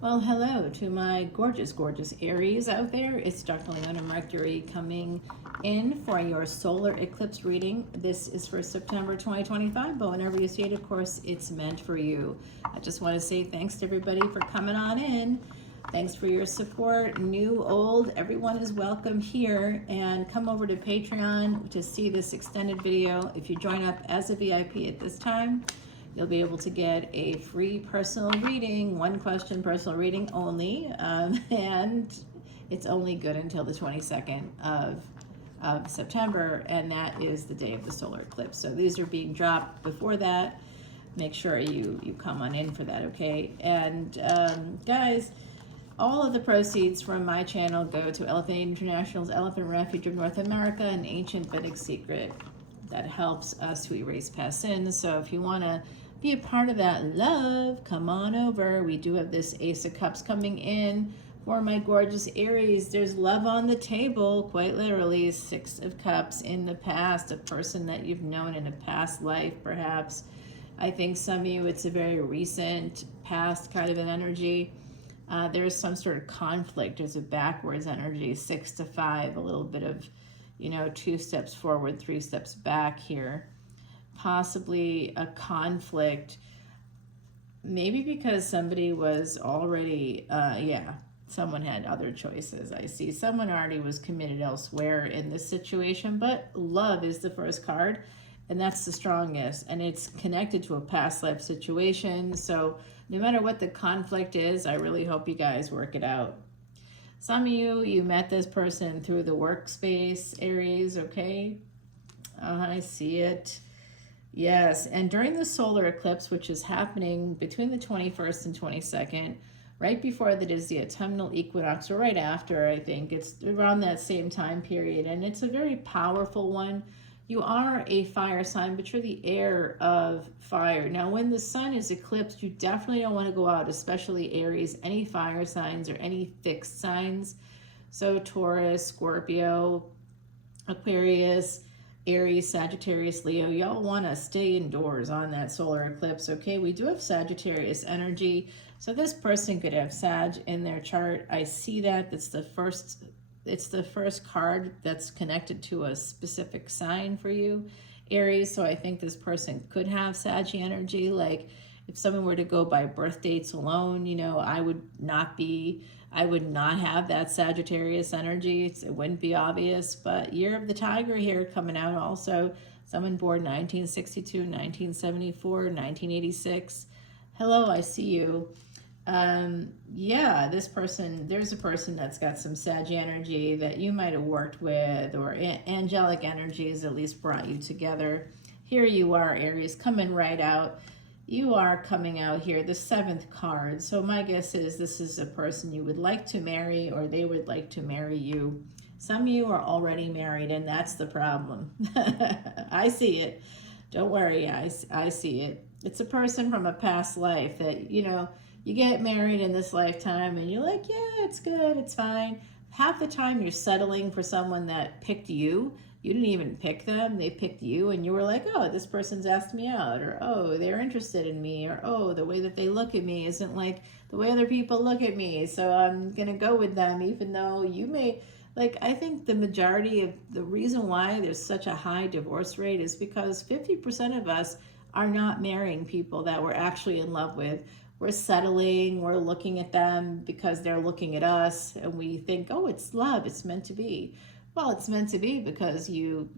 Well, hello to my gorgeous, gorgeous Aries out there. It's Dr. Leona Mercury coming in for your solar eclipse reading. This is for September 2025, but whenever you see it, of course, it's meant for you. I just want to say thanks to everybody for coming on in. Thanks for your support, new, old, everyone is welcome here. And come over to Patreon to see this extended video. If you join up as a VIP at this time, you'll be able to get a free personal reading, one question personal reading only, and it's only good until the 22nd of September, and that is the day of the solar eclipse. So these are being dropped before that. Make sure you come on in for that, okay? And guys, all of the proceeds from my channel go to Elephant International's Elephant Refuge of North America, an ancient Vedic secret that helps us to erase past sins. So if you want to be a part of that love, come on over. We do have this Ace of Cups coming in for my gorgeous Aries. There's love on the table, quite literally. Six of Cups in the past, a person that you've known in a past life, perhaps. I think some of you, it's a very recent past kind of an energy. There's some sort of conflict. There's a backwards energy, 6 to 5, a little bit of, you know, 2 steps forward, 3 steps back here. Possibly a conflict, maybe because somebody was already, someone had other choices. I see someone already was committed elsewhere in this situation, but love is the first card, and that's the strongest, and it's connected to a past life situation. So no matter what the conflict is, I really hope you guys work it out. Some of you met this person through the workspace, Aries, okay? I see it. Yes, and during the solar eclipse, which is happening between the 21st and 22nd, right before that is the autumnal equinox, or right after, I think. It's around that same time period, and it's a very powerful one. You are a fire sign, but you're the heir of fire. Now, when the sun is eclipsed, you definitely don't want to go out, especially Aries, any fire signs or any fixed signs. So Taurus, Scorpio, Aquarius, Aries, Sagittarius, Leo, y'all want to stay indoors on that solar eclipse, okay? We do have Sagittarius energy, so this person could have Sag in their chart. I see that. It's the first card that's connected to a specific sign for you, Aries, so I think this person could have Sag energy. Like, if someone were to go by birth dates alone, you know, I would not have that Sagittarius energy. It wouldn't be obvious, but year of the tiger here coming out also. Someone born 1962, 1974, 1986. Hello, I see you. Yeah, this person, there's a person that's got some Sag energy that you might have worked with, or angelic energies at least brought you together. Here you are, Aries, coming right out. You are coming out here, the 7th card. So my guess is this is a person you would like to marry, or they would like to marry you. Some of you are already married, and that's the problem. I see it. Don't worry, I see it. It's a person from a past life that, you know, you get married in this lifetime and you're like, yeah, it's good, it's fine. Half the time you're settling for someone that picked you. You didn't even pick them, they picked you, and you were like, oh, this person's asked me out, or oh, they're interested in me, or oh, the way that they look at me isn't like the way other people look at me, so I'm gonna go with them, even though you may, like, I think the majority of the reason why there's such a high divorce rate is because 50% of us are not marrying people that we're actually in love with. We're settling, we're looking at them because they're looking at us, and we think, oh, it's love, it's meant to be. Well, it's meant to be because you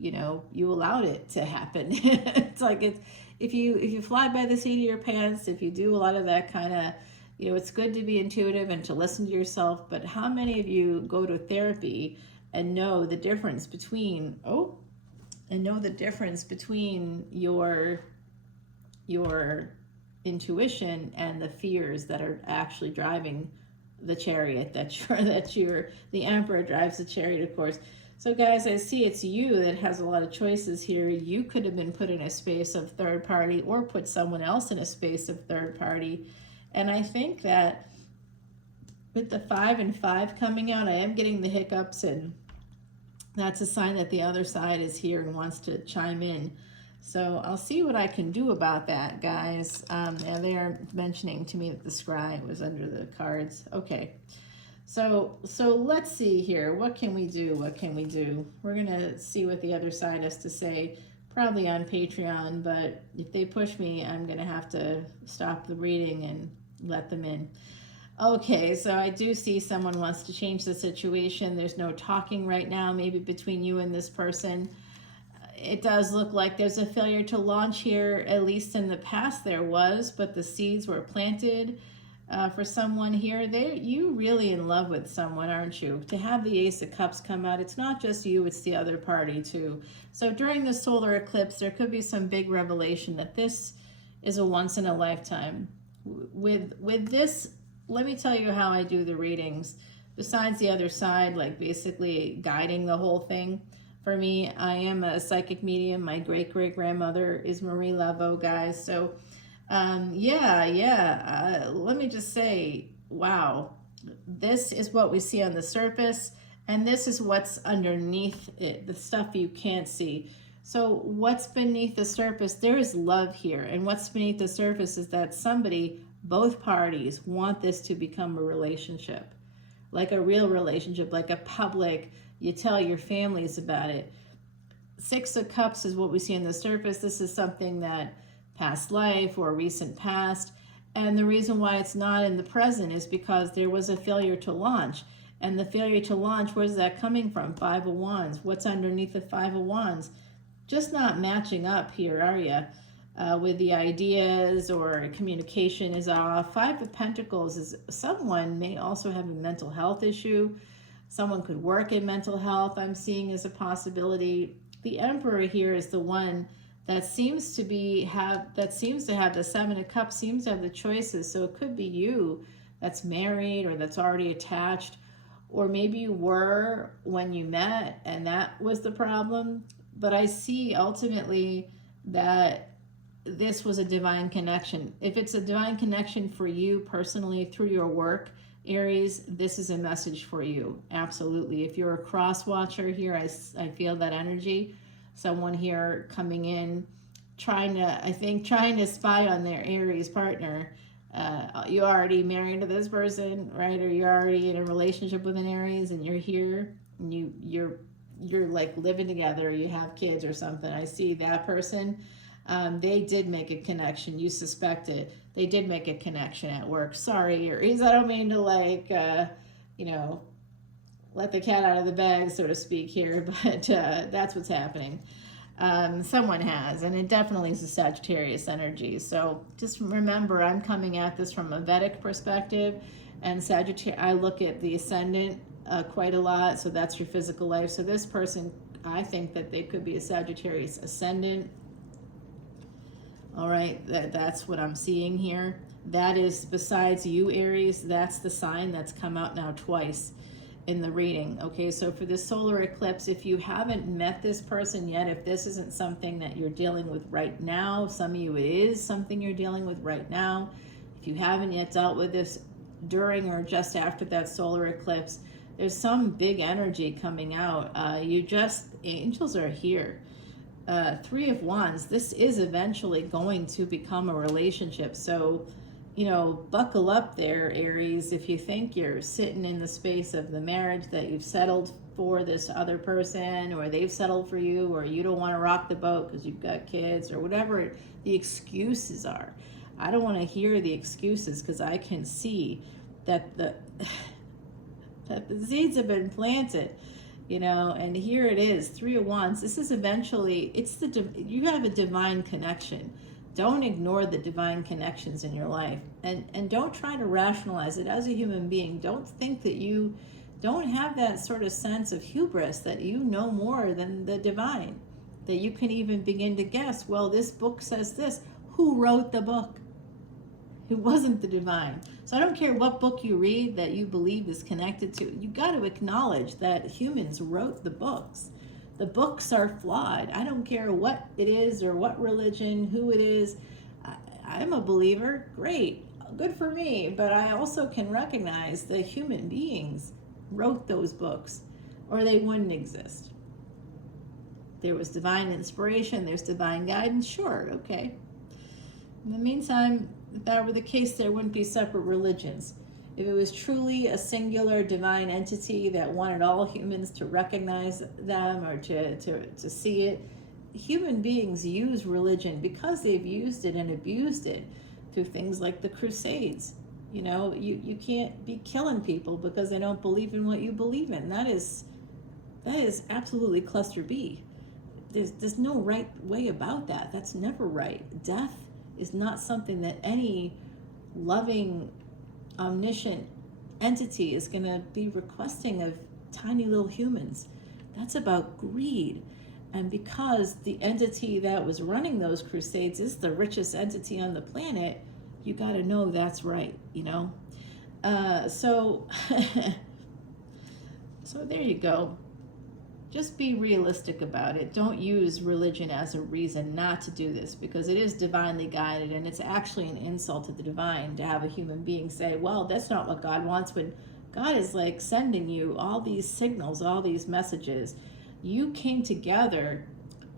allowed it to happen. It's like if you fly by the seat of your pants, if you do a lot of that kind of, you know, it's good to be intuitive and to listen to yourself, but how many of you go to therapy and know the difference between your intuition and the fears that are actually driving the chariot, the emperor drives the chariot, of course. So guys, I see it's you that has a lot of choices here. You could have been put in a space of third party, or put someone else in a space of third party. And I think that with the 5 and 5 coming out, I am getting the hiccups, and that's a sign that the other side is here and wants to chime in. So I'll see what I can do about that, guys. And they're mentioning to me that the scry was under the cards. Okay. So let's see here. What can we do? What can we do? We're going to see what the other side has to say, probably on Patreon, but if they push me, I'm going to have to stop the reading and let them in. Okay, so I do see someone wants to change the situation. There's no talking right now, maybe between you and this person. It does look like there's a failure to launch here, at least in the past there was, but the seeds were planted. For someone here, you really in love with someone, aren't you? To have the Ace of Cups come out, it's not just you, it's the other party too. So during the solar eclipse, there could be some big revelation that this is a once in a lifetime. With this, let me tell you how I do the readings. Besides the other side, like basically guiding the whole thing. For me, I am a psychic medium. My great-great-grandmother is Marie Laveau, guys. So let me just say, wow, this is what we see on the surface, and this is what's underneath it, the stuff you can't see. So what's beneath the surface? There is love here, and what's beneath the surface is that somebody, both parties, want this to become a relationship, like a real relationship, like a public, you tell your families about it. Six of Cups is what we see on the surface. This is something that past life or recent past, and the reason why it's not in the present is because there was a failure to launch. And the failure to launch, where's that coming from? Five of Wands. What's underneath the Five of Wands? Just not matching up here, are you? With the ideas, or communication is off. Five of Pentacles is someone may also have a mental health issue. Someone could work in mental health, I'm seeing as a possibility. The Emperor here is the one that seems to have the Seven of Cups, seems to have the choices. So it could be you that's married or that's already attached, or maybe you were when you met and that was the problem. But I see ultimately that this was a divine connection. If it's a divine connection for you personally through your work, Aries, this is a message for you. Absolutely. If you're a cross watcher here, I feel that energy. Someone here coming in, trying to spy on their Aries partner. You already married to this person, right? Or you're already in a relationship with an Aries, and you're here, and you're like living together. You have kids or something. I see that person. They did make a connection. You suspect it. They did make a connection at work. Sorry, Aries. I don't mean to let the cat out of the bag, so to speak here, but that's what's happening. Someone has, and it definitely is a Sagittarius energy. So just remember, I'm coming at this from a Vedic perspective, and Sagittarius, I look at the Ascendant quite a lot, so that's your physical life. So this person, I think that they could be a Sagittarius Ascendant. All right, that's what I'm seeing here. That is, besides you, Aries, that's the sign that's come out now twice in the reading. Okay, so for this solar eclipse, if you haven't met this person yet, if this isn't something that you're dealing with right now, some of you it is something you're dealing with right now. If you haven't yet dealt with this during or just after that solar eclipse, there's some big energy coming out. Angels are here. Three of Wands, this is eventually going to become a relationship. So, buckle up there, Aries. If you think you're sitting in the space of the marriage, that you've settled for this other person, or they've settled for you, or you don't want to rock the boat because you've got kids, or whatever the excuses are. I don't want to hear the excuses, because I can see that the seeds have been planted. And here it is, Three of Wands. This is eventually, you have a divine connection. Don't ignore the divine connections in your life, and don't try to rationalize it as a human being. Don't think that you don't have that sort of sense of hubris that you know more than the divine, that you can even begin to guess, well, this book says this. Who wrote the book? It wasn't the divine. So I don't care what book you read that you believe is connected to. You got to acknowledge that humans wrote the books. The books are flawed. I don't care what it is or what religion, who it is. I'm a believer. Great. Good for me. But I also can recognize that human beings wrote those books, or they wouldn't exist. there was divine inspiration, there's divine guidance, sure, okay. In the meantime, if that were the case, there wouldn't be separate religions. If it was truly a singular divine entity that wanted all humans to recognize them or to see it, human beings use religion because they've used it and abused it through things like the Crusades. You know, you can't be killing people because they don't believe in what you believe in. That is absolutely cluster B. There's no right way about that. That's never right. Death is not something that any loving, omniscient entity is going to be requesting of tiny little humans. That's about greed. And because the entity that was running those crusades is the richest entity on the planet, you got to know that's right, you know? So there you go. Just be realistic about it. Don't use religion as a reason not to do this, because it is divinely guided, and it's actually an insult to the divine to have a human being say, well, that's not what God wants, when God is like sending you all these signals, all these messages. You came together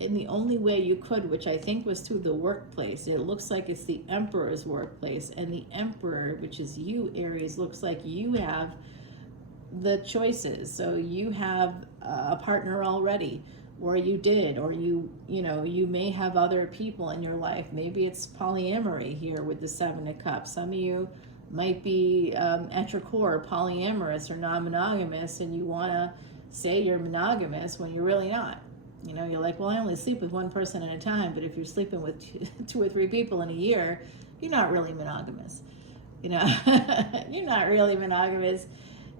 in the only way you could, which I think was through the workplace. It looks like it's the Emperor's workplace, and the Emperor, which is you, Aries, looks like you have the choices. So you have a partner already, or you did, or you may have other people in your life. Maybe it's polyamory here with the Seven of Cups. Some of you might be at your core polyamorous or non-monogamous, and you want to say you're monogamous when you're really not. You know, you're like, well, I only sleep with one person at a time, but if you're sleeping with two or three people in a year, you're not really monogamous. You know, you're not really monogamous.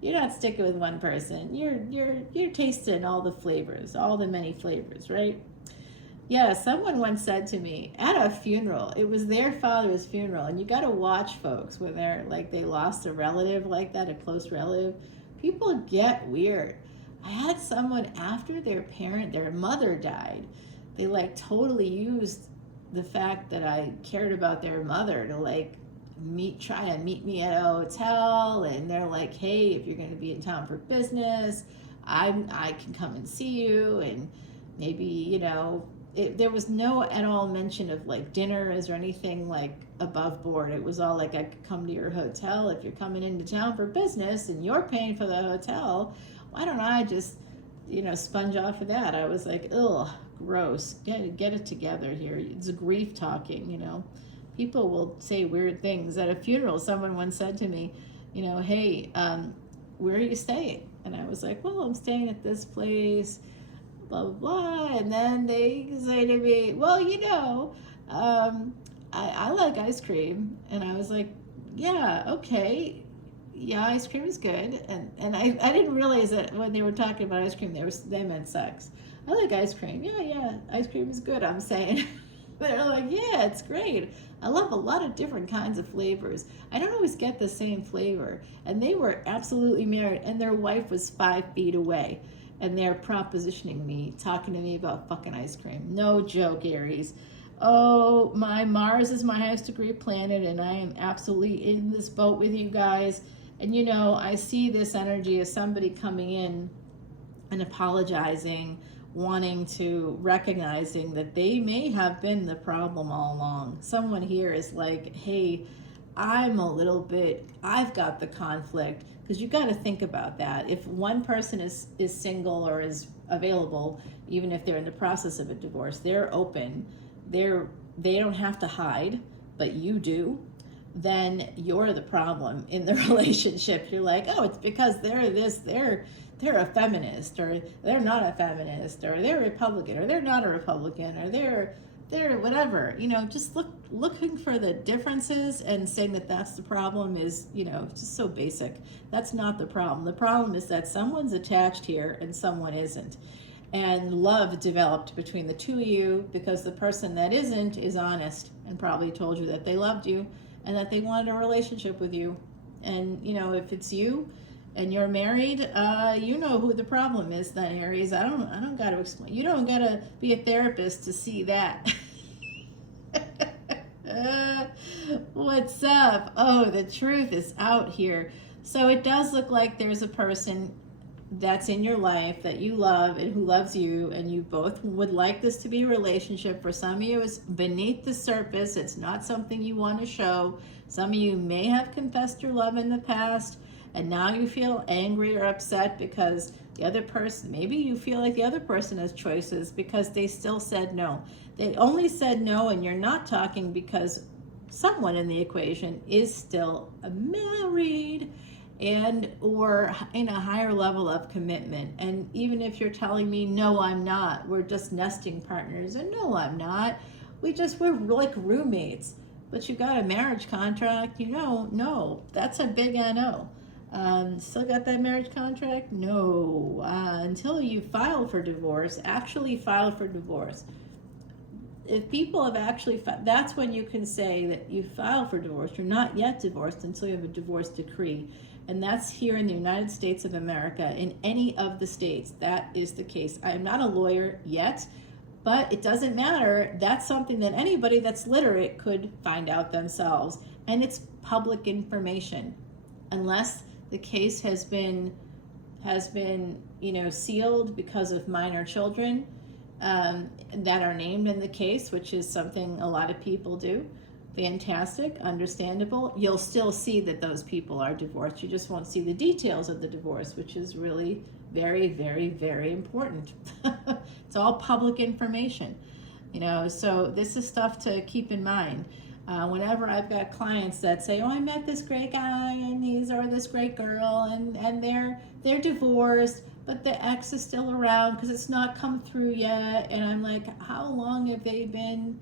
You're not sticking with one person. You're tasting all the flavors, all the many flavors, right? Yeah, someone once said to me at a funeral, it was their father's funeral, and you got to watch folks when they're like, they lost a relative like that, a close relative. People get weird. I had someone after their mother died, they like totally used the fact that I cared about their mother to like try to meet me at a hotel, and they're like, hey, if you're going to be in town for business, I can come and see you, and maybe, you know, there was no at all mention of like dinners or anything like above board. It was all like, I could come to your hotel if you're coming into town for business and you're paying for the hotel. Why don't I just, you know, sponge off of that? I was like, ugh, gross. Get it together here. It's grief talking, you know. People will say weird things. At a funeral, someone once said to me, you know, hey, where are you staying? And I was like, well, I'm staying at this place, blah, blah, blah. And then they say to me, well, you know, I like ice cream. And I was like, yeah, okay. Yeah, ice cream is good. And I didn't realize that when they were talking about ice cream, they meant sex. I like ice cream. Yeah, ice cream is good, I'm saying. They're like, yeah, it's great. I love a lot of different kinds of flavors. I don't always get the same flavor. And they were absolutely married, and their wife was 5 feet away. And they're propositioning me, talking to me about fucking ice cream. No joke, Aries. Oh, my Mars is my highest degree planet, and I am absolutely in this boat with you guys. And you know, I see this energy as somebody coming in and apologizing, wanting to, recognizing that they may have been the problem all along. Someone here is like, hey, I've got the conflict, because you got to think about that. If one person is single or is available, even if they're in the process of a divorce, they're open, they don't have to hide, but you do, then you're the problem in the relationship. You're like, oh, it's because they're a feminist, or they're not a feminist, or they're Republican, or they're not a Republican, or they're whatever. You know, just looking for the differences and saying that that's the problem is, you know, just so basic. That's not the problem. The problem is that someone's attached here and someone isn't. And love developed between the two of you because the person that isn't is honest and probably told you that they loved you and that they wanted a relationship with you. And, you know, if it's you and you're married, you know who the problem is then, Aries. I don't got to explain. You don't got to be a therapist to see that. What's up? Oh, the truth is out here. So it does look like there's a person that's in your life that you love and who loves you, and you both would like this to be a relationship. For some of you, it's beneath the surface. It's not something you want to show. Some of you may have confessed your love in the past, and now you feel angry or upset because the other person, maybe you feel like the other person has choices because they still said no. They only said no, and you're not talking because someone in the equation is still married and or in a higher level of commitment. And even if you're telling me, no, I'm not, we're just nesting partners, and no, I'm not, we're like roommates, but you got a marriage contract, no, that's a big no. Still got that marriage contract? No. Until you file for divorce, actually file for divorce. If people have actually, that's when you can say that you file for divorce. You're not yet divorced until you have a divorce decree. And that's here in the United States of America. In any of the states, that is the case. I am not a lawyer yet, but it doesn't matter. That's something that anybody that's literate could find out themselves. And it's public information. Unless the case has been sealed because of minor children that are named in the case, which is something a lot of people do. Fantastic, understandable. You'll still see that those people are divorced. You just won't see the details of the divorce, which is really very, very, very important. It's all public information, so this is stuff to keep in mind. Whenever I've got clients that say, oh, I met this great guy and this great girl, and they're divorced, but the ex is still around because it's not come through yet. And I'm like, how long have they been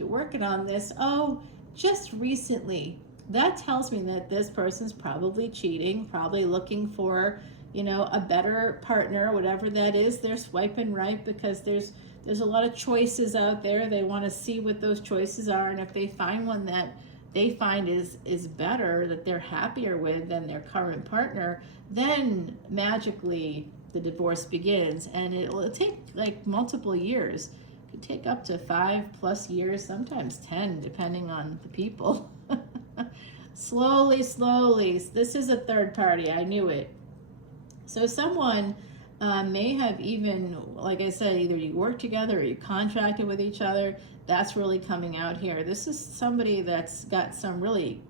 working on this? Oh, just recently. That tells me that this person's probably cheating, probably looking for, a better partner, whatever that is. They're swiping right because there's a lot of choices out there. They want to see what those choices are, and if they find one that they find is better, that they're happier with than their current partner, then magically the divorce begins, and it'll take like multiple years. It could take up to 5+ years, sometimes 10, depending on the people. Slowly. This is a third party. I knew it. So someone may have even, like I said, either you work together or you contracted with each other. That's really coming out here. This is somebody that's got some really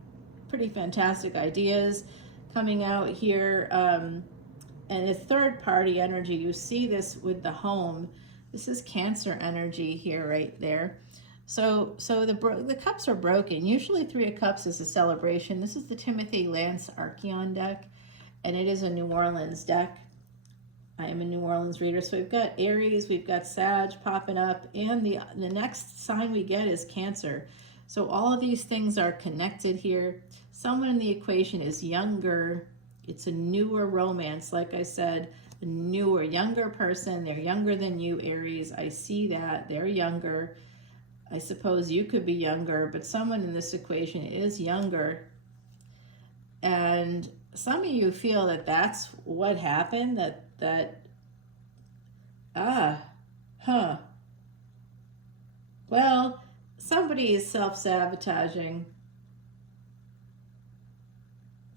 pretty fantastic ideas coming out here. And the third party energy, you see this with the home. This is Cancer energy here, right there. So the cups are broken. Usually 3 of Cups is a celebration. This is the Timothy Lance Archeon deck, and it is a New Orleans deck. I am a New Orleans reader. So we've got Aries, we've got Sag popping up, and the next sign we get is Cancer. So all of these things are connected here. Someone in the equation is younger. It's a newer romance, like I said, a newer, younger person. They're younger than you, Aries. I see that. They're younger. I suppose you could be younger, but someone in this equation is younger. And some of you feel that that's what happened, well, somebody is self-sabotaging.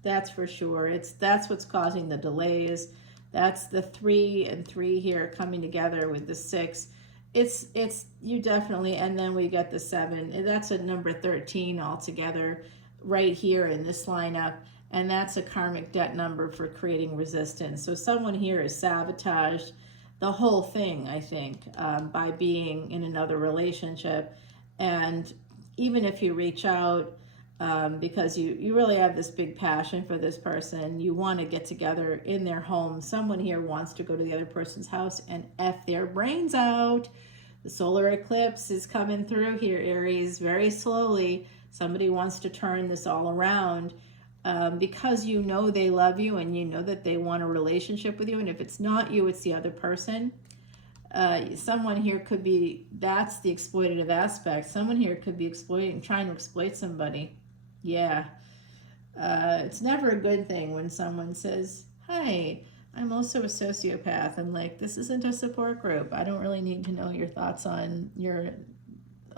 That's for sure. That's what's causing the delays. That's the 3 and 3 here coming together with the 6. It's you definitely, and then we get the 7. That's a number 13 altogether right here in this lineup. And that's a karmic debt number for creating resistance. So someone here is sabotaged the whole thing, I think, by being in another relationship. And even if you reach out, because you really have this big passion for this person, you want to get together in their home. Someone here wants to go to the other person's house and F their brains out. The solar eclipse is coming through here, Aries, very slowly. Somebody wants to turn this all around. Because you know they love you and you know that they want a relationship with you, and if it's not you, it's the other person. Someone here could be, that's the exploitative aspect. Someone here could be trying to exploit somebody. Yeah. It's never a good thing when someone says, hi, I'm also a sociopath. I'm like, this isn't a support group. I don't really need to know your thoughts on your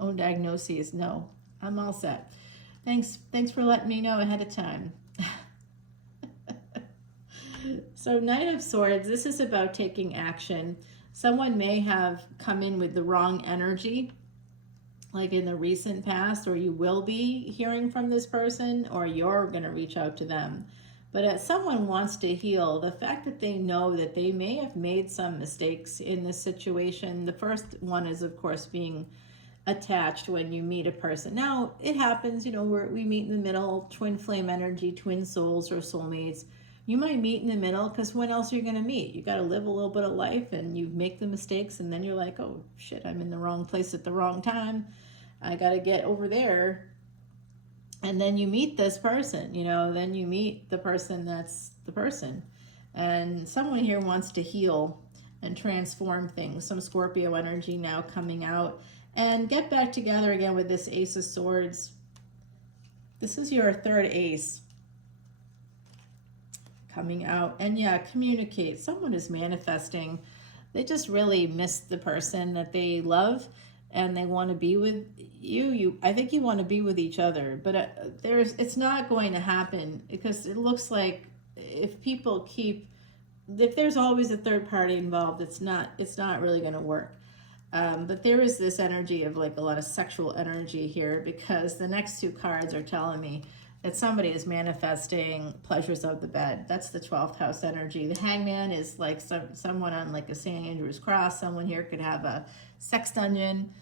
own diagnoses. No, I'm all set. Thanks for letting me know ahead of time. So Knight of Swords, this is about taking action. Someone may have come in with the wrong energy, like in the recent past, or you will be hearing from this person, or you're going to reach out to them. But as someone wants to heal, the fact that they know that they may have made some mistakes in this situation. The first one is, of course, being attached when you meet a person. Now, it happens, you know, we meet in the middle, twin flame energy, twin souls or soulmates. You might meet in the middle because when else are you going to meet? You got to live a little bit of life and you make the mistakes and then you're like, oh shit, I'm in the wrong place at the wrong time. I got to get over there. And then you meet this person, you know, then you meet the person that's the person. And someone here wants to heal and transform things. Some Scorpio energy now coming out and get back together again with this Ace of Swords. This is your third ace coming out. And yeah, communicate. Someone is manifesting. They just really miss the person that they love and they want to be with you. I think you want to be with each other, but it's not going to happen because it looks like if there's always a third party involved, it's not really going to work. But there is this energy of like a lot of sexual energy here because the next two cards are telling me that somebody is manifesting pleasures of the bed. That's the 12th house energy. The Hangman is like someone on like a St. Andrew's cross. Someone here could have a sex dungeon,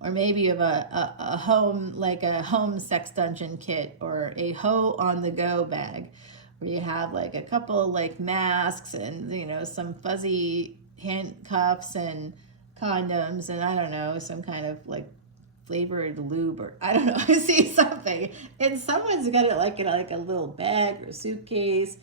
or maybe of a home, like a home sex dungeon kit or a hoe on the go bag where you have like a couple like masks and, you know, some fuzzy handcuffs and condoms and I don't know, some kind of like flavored lube or I don't know. I see something and someone's got it like in like a little bag or suitcase,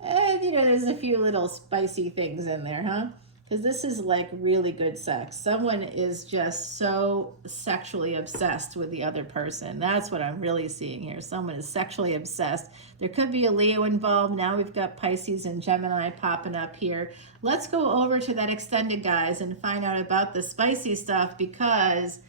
and you know there's a few little spicy things in there, huh? Because this is like really good sex. Someone is just so sexually obsessed with the other person. That's what I'm really seeing here. Someone is sexually obsessed. There could be a Leo involved. Now we've got Pisces and Gemini popping up here. Let's go over to that extended, guys, and find out about the spicy stuff because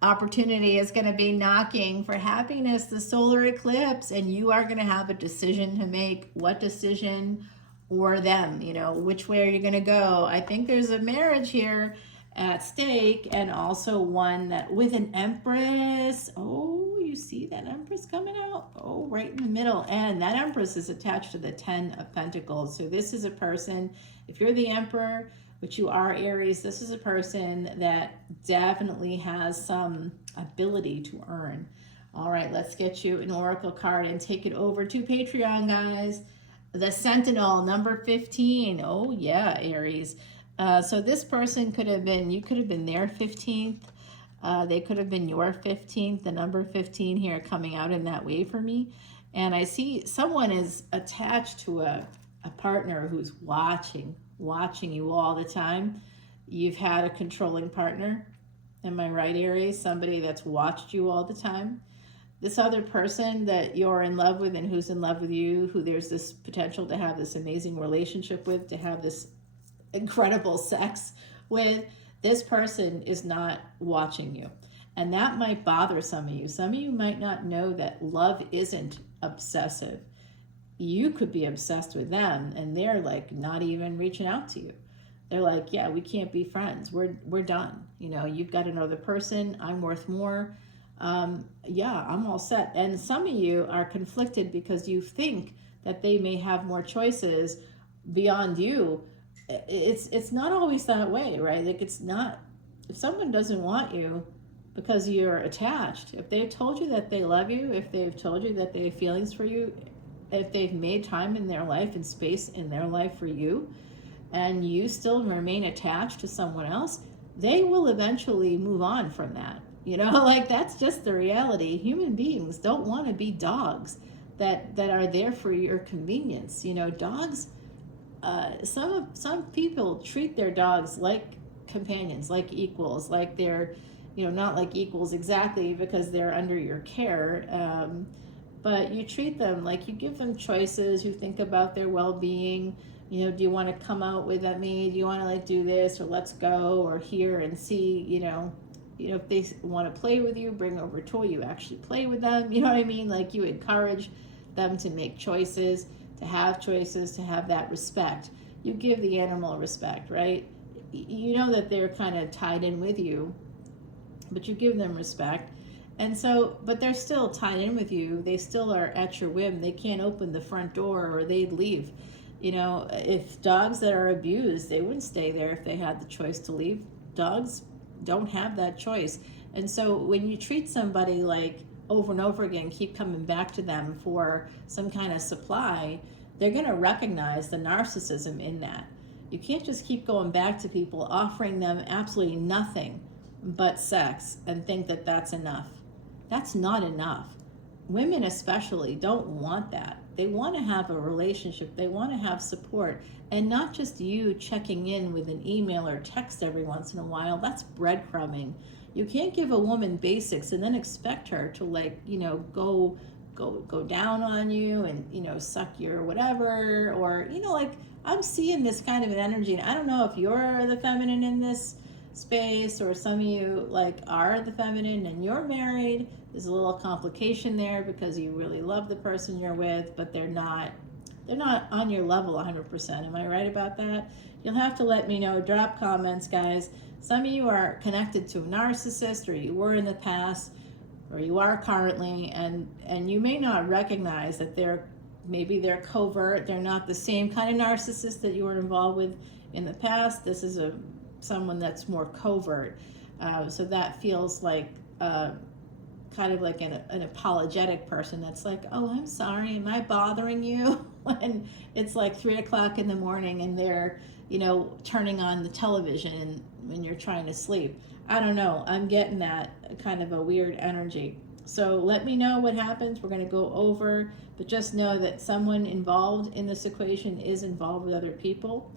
opportunity is going to be knocking for happiness, the solar eclipse, and you are going to have a decision to make. What decision? Or them, you know, which way are you going to go? I think there's a marriage here at stake and also one that with an Empress. Oh, you see that Empress coming out? Oh, right in the middle. And that Empress is attached to the 10 of Pentacles. So this is a person, if you're the Emperor, which you are Aries, this is a person that definitely has some ability to earn. All right, let's get you an Oracle card and take it over to Patreon, guys. The Sentinel, number 15. Oh, yeah, Aries. So this person could have been, you could have been their 15th. They could have been your 15th. The number 15 here coming out in that way for me. And I see someone is attached to a partner who's watching you all the time. You've had a controlling partner. Am I right, Aries? Somebody that's watched you all the time. This other person that you're in love with and who's in love with you, who there's this potential to have this amazing relationship with, to have this incredible sex with, this person is not watching you. And that might bother some of you. Some of you might not know that love isn't obsessive. You could be obsessed with them and they're like not even reaching out to you. They're like, yeah, we can't be friends. We're done. You know, you've got another person. I'm worth more. Yeah, I'm all set. And some of you are conflicted because you think that they may have more choices beyond you. It's not always that way, right? Like it's not, if someone doesn't want you because you're attached, if they've told you that they love you, if they've told you that they have feelings for you, if they've made time in their life and space in their life for you, and you still remain attached to someone else, they will eventually move on from that. You know, like that's just the reality. Human beings don't want to be dogs that are there for your convenience. You know, dogs, some people treat their dogs like companions, like equals, like they're, you know, not like equals exactly because they're under your care. But you treat them like you give them choices, you think about their well-being. You know, do you want to come out with me? Do you want to like do this or let's go or here and see, you know, if they want to play with you, bring over a toy, you actually play with them. You know what I mean? Like you encourage them to make choices, to have that respect. You give the animal respect, right? You know that they're kind of tied in with you, but you give them respect. And so, but they're still tied in with you. They still are at your whim. They can't open the front door or they'd leave. You know, if dogs that are abused, they wouldn't stay there if they had the choice to leave. Dogs don't have that choice. And so when you treat somebody like over and over again, keep coming back to them for some kind of supply, they're going to recognize the narcissism in that. You can't just keep going back to people, offering them absolutely nothing but sex and think that that's enough. That's not enough. Women especially don't want that. They want to have a relationship. They want to have support, and not just you checking in with an email or text every once in a while. That's breadcrumbing. You can't give a woman basics and then expect her to, like, you know, go down on you and, you know, suck your whatever, or, you know, like, I'm seeing this kind of an energy, and I don't know if you're the feminine in this space or some of you like are the feminine and you're married. There's a little complication there because you really love the person you're with, but they're not on your level 100%. Am I right about that? You'll have to let me know. Drop comments, guys. Some of you are connected to a narcissist, or you were in the past, or you are currently, and you may not recognize that maybe they're covert. They're not the same kind of narcissist that you were involved with in the past. This is someone that's more covert. So that feels like kind of like an apologetic person that's like, oh, I'm sorry, am I bothering you? When it's like 3 o'clock in the morning and they're, you know, turning on the television and when you're trying to sleep. I don't know. I'm getting that kind of a weird energy. So let me know what happens. We're going to go over, but just know that someone involved in this equation is involved with other people.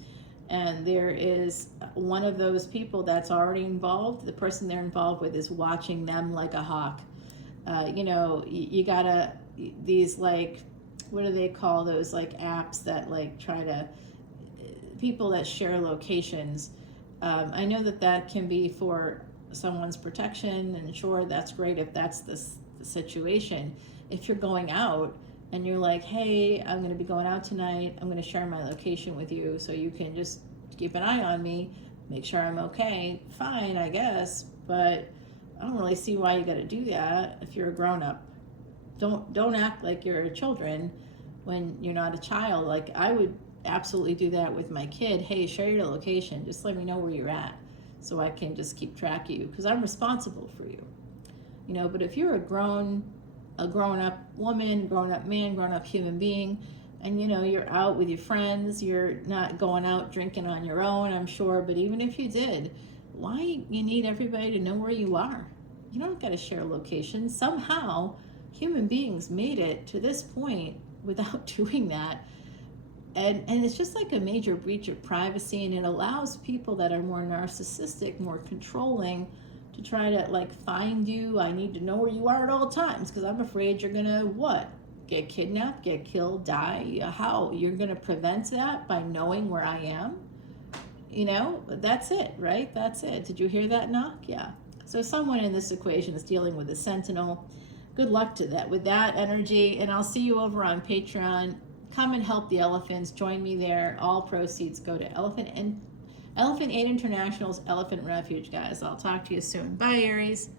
And there is one of those people that's already involved. The person they're involved with is watching them like a hawk. You know, you gotta, these, like, what do they call those, like, apps that, like, try to, people that share locations. I know that can be for someone's protection, and sure, that's great if that's the situation. If you're going out and you're like, hey, I'm going to be going out tonight, I'm going to share my location with you so you can just keep an eye on me, make sure I'm okay, fine, I guess, but I don't really see why you got to do that if you're a grown-up. Don't act like you're children when you're not a child. Like, I would absolutely do that with my kid. Hey, share your location, just let me know where you're at so I can just keep track of you, because I'm responsible for you. You know, but if you're a grown-up woman, grown-up man, grown-up human being, and, you know, you're out with your friends, you're not going out drinking on your own, I'm sure, but even if you did, why you need everybody to know where you are? You don't got to share locations. Somehow human beings made it to this point without doing that, and it's just like a major breach of privacy, and it allows people that are more narcissistic, more controlling, to try to, like, find you. I need to know where you are at all times because I'm afraid you're gonna what? Get kidnapped, get killed, die. How? You're gonna prevent that by knowing where I am? You know, that's it, right? That's it. Did you hear that knock? Yeah. So someone in this equation is dealing with a sentinel. Good luck to that with that energy, and I'll see you over on Patreon. Come and help the elephants. Join me there. All proceeds go to Elephant Aid International's Elephant Refuge, guys. I'll talk to you soon. Bye, Aries.